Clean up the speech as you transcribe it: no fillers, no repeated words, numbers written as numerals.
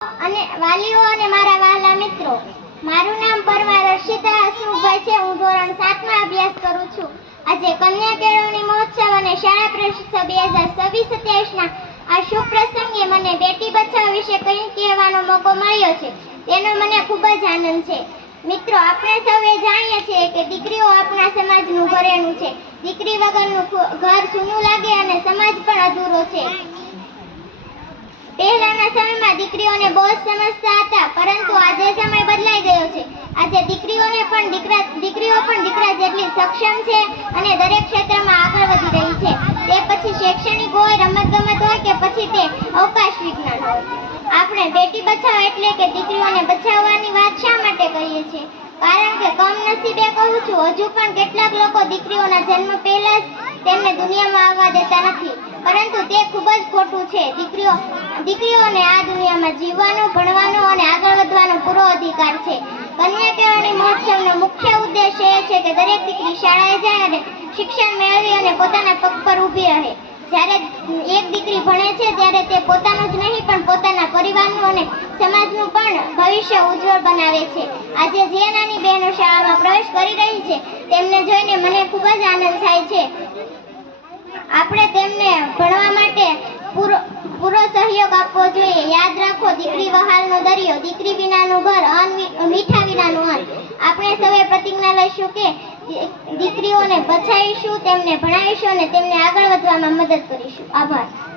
અને વાલીઓ અને મારા વહાલા મિત્રો, મારું નામ પરમાર હર્ષિતા હસમુખભાઈ છે. હું ધોરણ 7 માં અભ્યાસ કરું છું. આજે કન્યા કેળવણી મહોત્સવ અને શાળા પ્રવેશોત્સવ 2026-27 ના આ શુભ પ્રસંગે મને બેટી બચાવો વિશે કંઈ કહેવાનો મોકો મળ્યો છે. તેનો મને ખૂબ જ આનંદ છે. મિત્રો, આપણે સૌએ જાણીએ છીએ કે દીકરીઓ આપણા સમાજનું ઘરેણું છે. દીકરી વગરનું ઘર સૂનું લાગે અને સમાજ પણ અધૂરો છે. પહેલાના સમયમાં દીકરીઓને બોજ સમજતા હતા, પરંતુ આજે સમય બદલાઈ ગયો છે. આજે દીકરીઓ પણ દીકરા જેટલી સક્ષમ છે અને દરેક ક્ષેત્રમાં આગળ વધી રહી છે. તે પછી શૈક્ષણિક હોય, રમતગમત હોય કે પછી તે અવકાશ વિજ્ઞાન હોય. આપણે બેટી બચાવો એટલે કે દીકરીઓને બચાવવાની વાત શા માટે કરીએ છીએ? કારણ કે કમનસીબે કહું છું, હજુ પણ કેટલાક લોકો દીકરીઓના જન્મ પહેલા જ તેમને દુનિયામાં આવવા દેતા નથી, પરંતુ તે ખૂબ જ ખોટું છે. દીકરીઓને આ દુનિયામાં જીવવાનો, ભણવાનો અને આગળ વધવાનો પૂરો અધિકાર છે. કન્યા કેળવણી મહોત્સવનો મુખ્ય ઉદ્દેશ એ છે કે દરેક દીકરી શાળાએ જાય અને શિક્ષણ મેળવી અને પોતાના પગ પર ઊભી રહે. જ્યારે એક દીકરી ભણે છે ત્યારે તે પોતાનું જ નહીં પણ પોતાના પરિવારનું અને સમાજનું પણ ભવિષ્ય ઉજ્જવળ બનાવે છે. આજે જે નાની બહેનો શાળામાં પ્રવેશ કરી રહી છે તેમને જોઈને મને ખૂબ જ આનંદ થાય છે. આપણે તેમને ભણવા માટે પૂરો સહયોગ આપવો જોઈએ. યાદ રાખો, દીકરી વહાલનો દરિયો, દીકરી વિનાનું ઘર, મીઠા વિનાનું અન્ન. આપણે સૌએ પ્રતિજ્ઞા લઈશું કે દીકરીઓને બચાવીશું, તેમને ભણાવીશું અને તેમને આગળ વધવામાં મદદ કરીશું. આભાર.